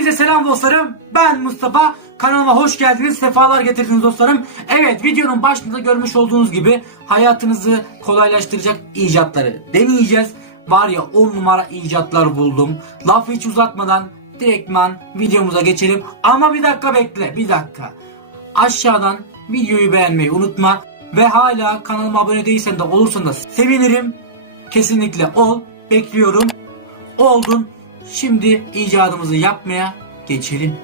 Hepinize selam dostlarım. Ben Mustafa. Kanalıma hoş geldiniz. Sefalar getirdiniz dostlarım. Evet videonun başında görmüş olduğunuz gibi hayatınızı kolaylaştıracak icatları deneyeceğiz. Var ya 10 numara icatlar buldum. Lafı hiç uzatmadan direktman videomuza geçelim. Ama bir dakika bekle. Bir dakika. Aşağıdan videoyu beğenmeyi unutma. Ve hala kanalıma abone değilsen de olursan da sevinirim. Kesinlikle ol. Bekliyorum. Oldun. Şimdi icadımızı yapmaya geçelim.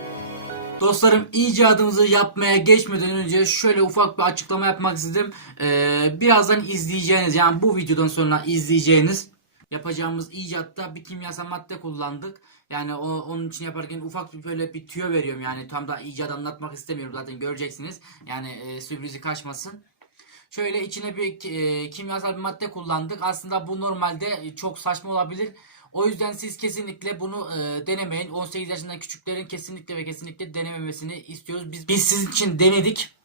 Dostlarım icadımızı yapmaya geçmeden önce şöyle ufak bir açıklama yapmak istedim. Ee, birazdan izleyeceğiniz yani bu videodan sonra izleyeceğiniz yapacağımız icatta bir kimyasal madde kullandık. Yani o, onun için yaparken ufak bir böyle bir tüyo veriyorum yani tam da icat anlatmak istemiyorum zaten göreceksiniz. Yani e, sürprizi kaçmasın. Şöyle içine bir e, kimyasal bir madde kullandık. Aslında bu normalde çok saçma olabilir. O yüzden siz kesinlikle bunu e, denemeyin. 18 yaşından küçüklerin kesinlikle ve kesinlikle denememesini istiyoruz. Biz biz sizin için denedik.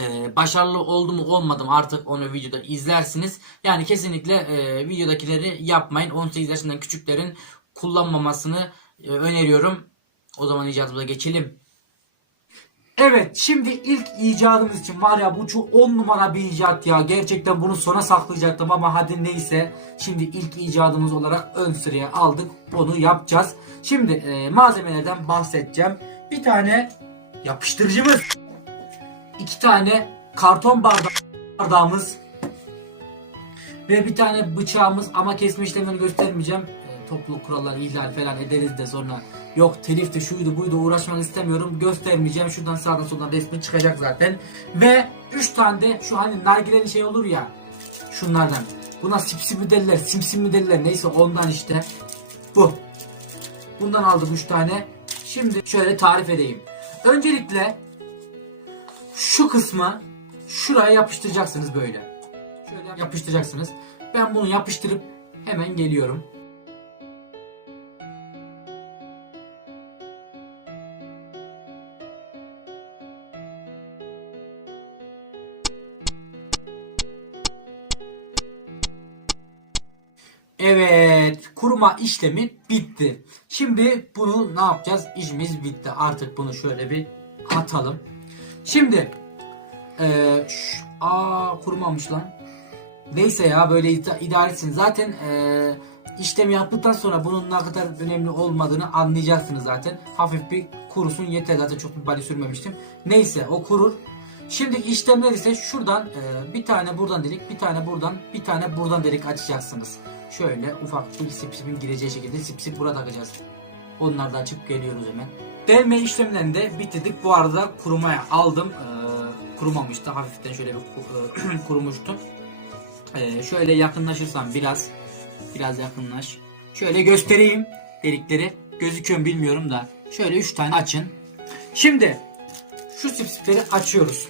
E, başarılı oldu mu olmadı mı artık onu videoda izlersiniz. Yani kesinlikle e, videodakileri yapmayın. 18 yaşından küçüklerin kullanmamasını e, öneriyorum. O zaman icadımıza geçelim. Evet şimdi ilk icadımız için var ya bu çok 10 numara bir icat ya. Gerçekten bunu sona saklayacaktım ama hadi neyse. Şimdi ilk icadımız olarak ön sıraya aldık. Onu yapacağız. Şimdi e, malzemelerden bahsedeceğim. Bir tane yapıştırıcımız. iki tane karton bardağımız. Ve bir tane bıçağımız ama kesme işlemini göstermeyeceğim. Topluluk kuralları ihlal falan ederiz de sonra yok telifti şuydu buydu uğraşmak istemiyorum. Göstermeyeceğim. Şuradan sağdan soldan resmi çıkacak zaten. Ve 3 tane de şu hani nargilenin şey olur ya. Şunlardan. Buna sipsi mi derler, simsim mi derler neyse ondan işte. Bu. Bundan aldım 3 tane. Şimdi şöyle tarif edeyim. Öncelikle şu kısmı şuraya yapıştıracaksınız böyle. Şöyle yapıştıracaksınız. Ben bunu yapıştırıp hemen geliyorum. Kuruma işlemi bitti. Şimdi bunu ne yapacağız? İşimiz bitti. Artık bunu şöyle bir atalım. Şimdi eee ş- aa kurumamış lan. Neyse ya böyle ida- idare etsin. Zaten eee işlemi yaptıktan sonra bunun ne kadar önemli olmadığını anlayacaksınız zaten. Hafif bir kurusun yeter zaten çok bir bali sürmemiştim. Neyse o kurur. Şimdi işlemler ise şuradan eee, bir tane buradan delik, bir tane buradan, bir tane buradan delik açacaksınız. Şöyle ufak bir sip sipin gireceği şekilde sip sip burada takacağız. Onları da açıp geliyoruz hemen. Delme işlemlerini de bitirdik. Bu arada kurumaya aldım. Ee, kurumamıştı. Hafiften şöyle bir e, kurumuştu. Ee, şöyle yakınlaşırsam biraz biraz yakınlaş. Şöyle göstereyim delikleri. Gözüküyor mu bilmiyorum da. Şöyle 3 tane açın. Şimdi şu sipsipleri açıyoruz.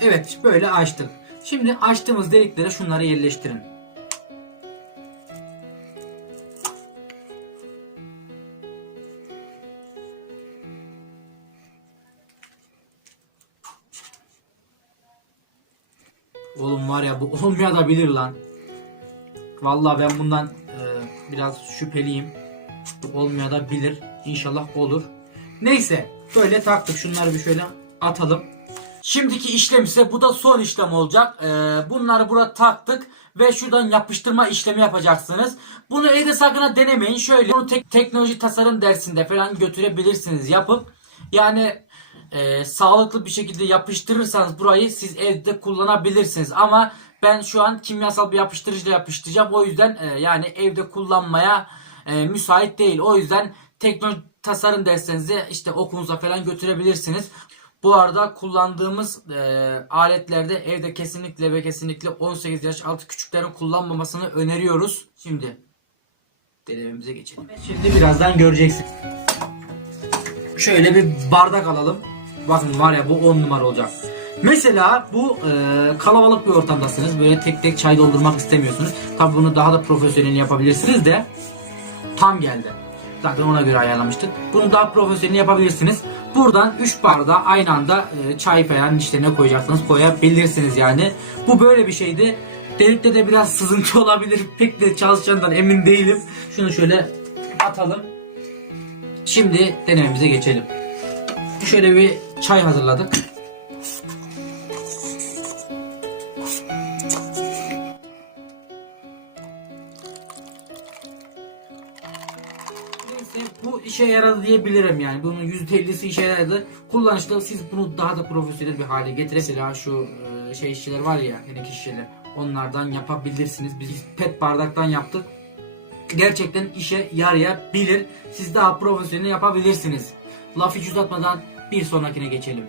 Evet böyle açtık. Şimdi açtığımız deliklere şunları yerleştirin. Oğlum var ya bu olmaya bilir lan. Vallahi ben bundan e, biraz şüpheliyim. Bu olmaya bilir. İnşallah olur. Neyse böyle taktık şunları bir şöyle atalım. Şimdiki işlem ise bu da son işlem olacak. Ee, bunları burada taktık ve şuradan yapıştırma işlemi yapacaksınız. Bunu evde sakın denemeyin. Şöyle bunu tek- teknoloji tasarım dersinde falan götürebilirsiniz yapıp. Yani e, sağlıklı bir şekilde yapıştırırsanız burayı siz evde kullanabilirsiniz. Ama ben şu an kimyasal bir yapıştırıcıyla yapıştıracağım. O yüzden e, yani evde kullanmaya e, müsait değil. O yüzden teknoloji tasarım derslerinizi işte okulunuza falan götürebilirsiniz. Bu arada kullandığımız e, aletlerde evde kesinlikle ve kesinlikle 18 yaş altı küçüklerin kullanmamasını öneriyoruz. Şimdi denememize geçelim. Şimdi birazdan göreceksiniz. Şöyle bir bardak alalım. Bakın var ya bu 10 numara olacak. Mesela bu e, kalabalık bir ortamdasınız. Böyle tek tek çay doldurmak istemiyorsunuz. Tabi bunu daha da profesyonel yapabilirsiniz de tam geldi. Zaten ona göre ayarlamıştık. Bunu daha profesyonel yapabilirsiniz. Buradan 3 bardağı aynı anda e, çay falan işte ne koyacaksınız koyabilirsiniz yani. Bu böyle bir şeydi. Delikte de biraz sızıntı olabilir. Pek de çalışacağından emin değilim. Şunu şöyle atalım. Şimdi denememize geçelim. Şöyle bir çay hazırladık. İşe yaradı diyebilirim yani. Bunun %50'si işe yaradı. Kullanışta siz bunu daha da profesyonel bir hale getirebilirsiniz. Mesela şu e, şey şişeler var ya, teneke şişeler. Onlardan yapabilirsiniz. Biz pet bardaktan yaptık. Gerçekten işe yarayabilir. Siz daha profesyonel yapabilirsiniz. Laf hiç uzatmadan bir sonrakine geçelim.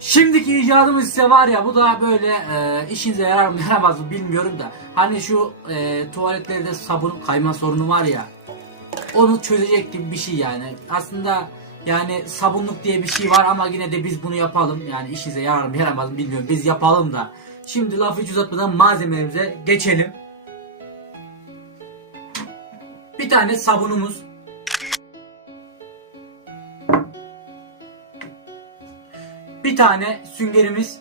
Şimdiki icadımız ise var ya bu da böyle e, işinize yarar mı yaramaz mı bilmiyorum da hani şu e, tuvaletlerde sabun kayma sorunu var ya onu çözecek gibi bir şey yani. Aslında yani sabunluk diye bir şey var ama yine de biz bunu yapalım. Yani işinize yarar mı yaramaz mı bilmiyorum. Biz yapalım da. Şimdi lafı hiç uzatmadan malzemelerimize geçelim. Bir tane sabunumuz. Bir tane süngerimiz.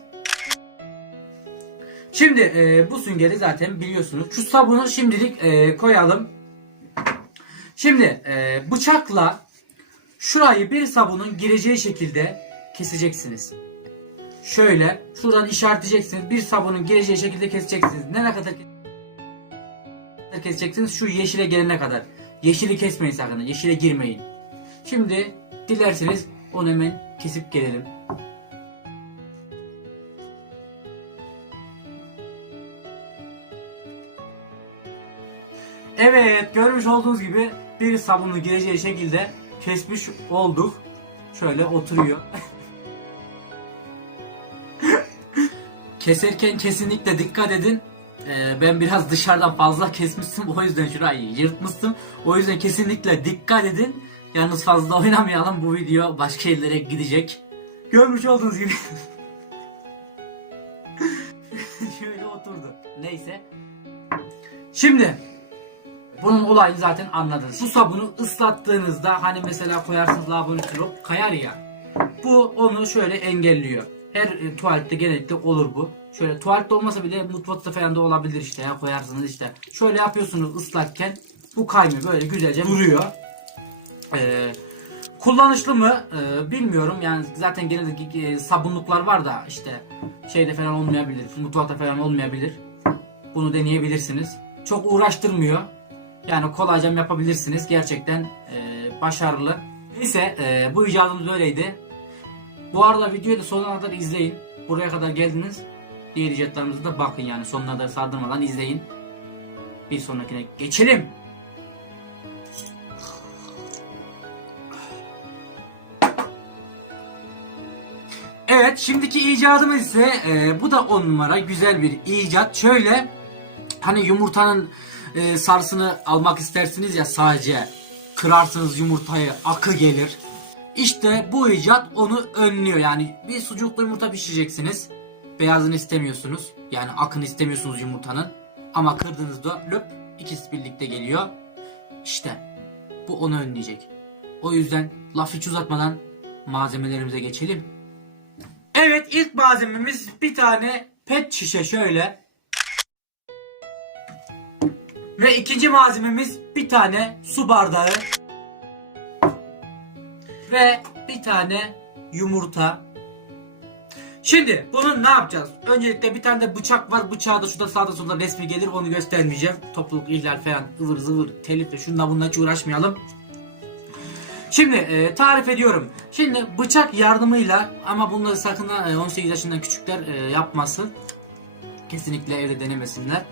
Şimdi e, bu süngeri zaten biliyorsunuz. Şu sabunu şimdilik e, koyalım. Şimdi e, bıçakla şurayı bir sabunun gireceği şekilde keseceksiniz. Şöyle şuradan işaretleyeceksiniz. Bir sabunun gireceği şekilde keseceksiniz. Ne kadar keseceksiniz? Şu yeşile gelene kadar. Yeşili kesmeyin sakın. Yeşile girmeyin. Şimdi dilerseniz onu hemen kesip gelelim. Evet görmüş olduğunuz gibi bir sabunun gireceği şekilde kesmiş olduk. Şöyle oturuyor. Keserken kesinlikle dikkat edin. Ee, ben biraz dışarıdan fazla kesmiştim. O yüzden şurayı yırtmıştım. O yüzden kesinlikle dikkat edin. Yalnız fazla oynamayalım. Bu video başka yerlere gidecek. Görmüş olduğunuz gibi. Şöyle oturdu. Neyse. Şimdi bunun olayını zaten anladınız. Bu sabunu ıslattığınızda hani mesela koyarsınız lavabonun hop kayar ya. Bu onu şöyle engelliyor. Her e, tuvalette genellikle olur bu. Şöyle tuvalette olmasa bile mutfakta falan da olabilir işte ya koyarsınız işte. Şöyle yapıyorsunuz ıslakken bu kaymıyor böyle güzelce duruyor. Ee, kullanışlı mı Ee, bilmiyorum yani zaten genelde e, sabunluklar var da işte şeyde falan olmayabilir mutfakta falan olmayabilir. Bunu deneyebilirsiniz. Çok uğraştırmıyor. Yani kolayca yapabilirsiniz. Gerçekten e, başarılı. Neyse e, bu icadımız öyleydi. Bu arada videoyu da sonuna kadar izleyin. Buraya kadar geldiniz. Diğer icatlarımıza da bakın yani sonuna kadar sardırmadan izleyin. Bir sonrakine geçelim. Evet şimdiki icadımız ise e, bu da on numara güzel bir icat. Şöyle hani yumurtanın e, sarısını almak istersiniz ya sadece kırarsınız yumurtayı akı gelir. İşte bu icat onu önlüyor. Yani bir sucuklu yumurta pişireceksiniz. Beyazını istemiyorsunuz. Yani akını istemiyorsunuz yumurtanın. Ama kırdığınızda löp ikisi birlikte geliyor. İşte bu onu önleyecek. O yüzden laf hiç uzatmadan malzemelerimize geçelim. Evet ilk malzememiz bir tane pet şişe şöyle. Ve ikinci malzememiz bir tane su bardağı. Ve bir tane yumurta. Şimdi bunu ne yapacağız? Öncelikle bir tane de bıçak var. Bıçağı da şurada sağda solda resmi gelir onu göstermeyeceğim. Topluluk ihlal falan ıvır zıvır telifle şunla bununla hiç uğraşmayalım. Şimdi e, tarif ediyorum. Şimdi bıçak yardımıyla ama bunları sakın e, 18 yaşından küçükler e, yapmasın. Kesinlikle evde denemesinler.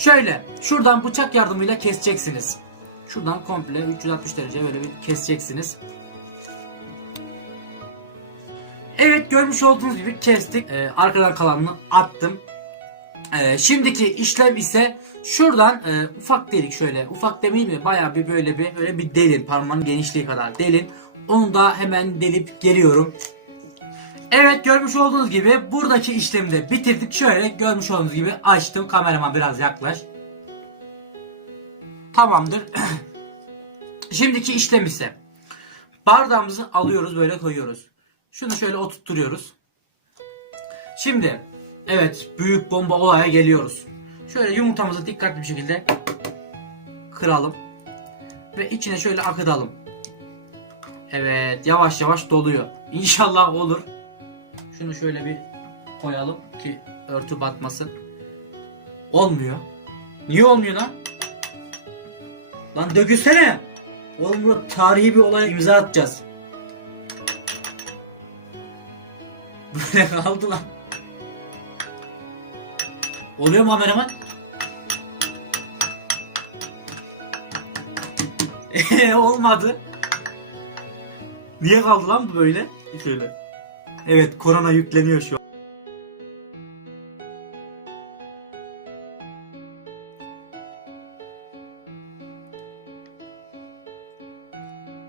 Şöyle şuradan bıçak yardımıyla keseceksiniz. Şuradan komple 360 derece böyle bir keseceksiniz. Evet görmüş olduğunuz gibi kestik. Ee, arkadan kalanını attım. Ee, şimdiki işlem ise şuradan e, ufak delik şöyle ufak demeyeyim mi baya bir böyle bir böyle bir delin parmağın genişliği kadar delin. Onu da hemen delip geliyorum. Evet görmüş olduğunuz gibi buradaki işlemi de bitirdik. Şöyle görmüş olduğunuz gibi açtım. Kamerama biraz yaklaş. Tamamdır. Şimdiki işlem ise Bardağımızı alıyoruz böyle koyuyoruz. Şunu şöyle oturtturuyoruz. Şimdi evet büyük bomba olaya geliyoruz. Şöyle yumurtamızı dikkatli bir şekilde kıralım. Ve içine şöyle akıtalım. Evet yavaş yavaş doluyor. İnşallah olur. Şunu şöyle bir koyalım ki örtü batmasın. Olmuyor. Niye olmuyor lan? Lan dökülsene. Oğlum burada tarihi bir olaya imza atacağız. Böyle kaldı lan. Oluyor mu kameraman? Eee olmadı. Niye kaldı lan bu böyle? Şöyle. Evet korona yükleniyor şu an.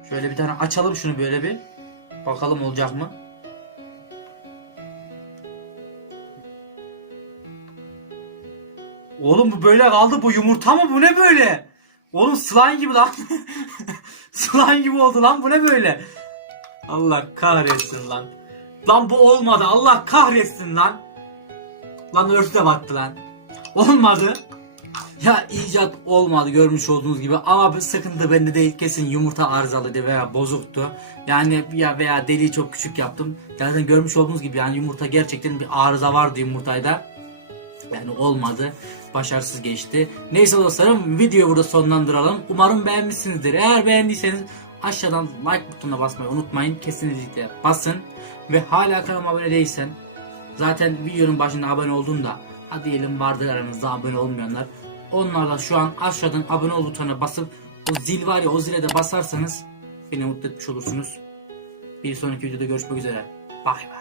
Şöyle bir tane açalım şunu böyle bir. Bakalım olacak mı? Oğlum bu böyle kaldı. Bu yumurta mı? Bu ne böyle? Oğlum slime gibi lan. slime gibi oldu lan. Bu ne böyle? Allah kahretsin lan. Lan bu olmadı. Allah kahretsin lan. Lan örtü de battı lan. Olmadı. Ya icat olmadı görmüş olduğunuz gibi ama bir sıkıntı bende değil kesin yumurta arızalıydı veya bozuktu. Yani ya veya deliği çok küçük yaptım. Zaten görmüş olduğunuz gibi yani yumurta gerçekten bir arıza vardı yumurtayda. Yani olmadı. Başarısız geçti. Neyse dostlarım videoyu burada sonlandıralım. Umarım beğenmişsinizdir. Eğer beğendiyseniz aşağıdan like butonuna basmayı unutmayın. Kesinlikle basın. Ve hala kanalıma abone değilsen zaten videonun başında abone olduğunda hadi diyelim vardır aranızda abone olmayanlar. Onlarla şu an aşağıdan abone ol butonuna basıp o zil var ya o zile de basarsanız beni mutlu etmiş olursunuz. Bir sonraki videoda görüşmek üzere. Bay bay.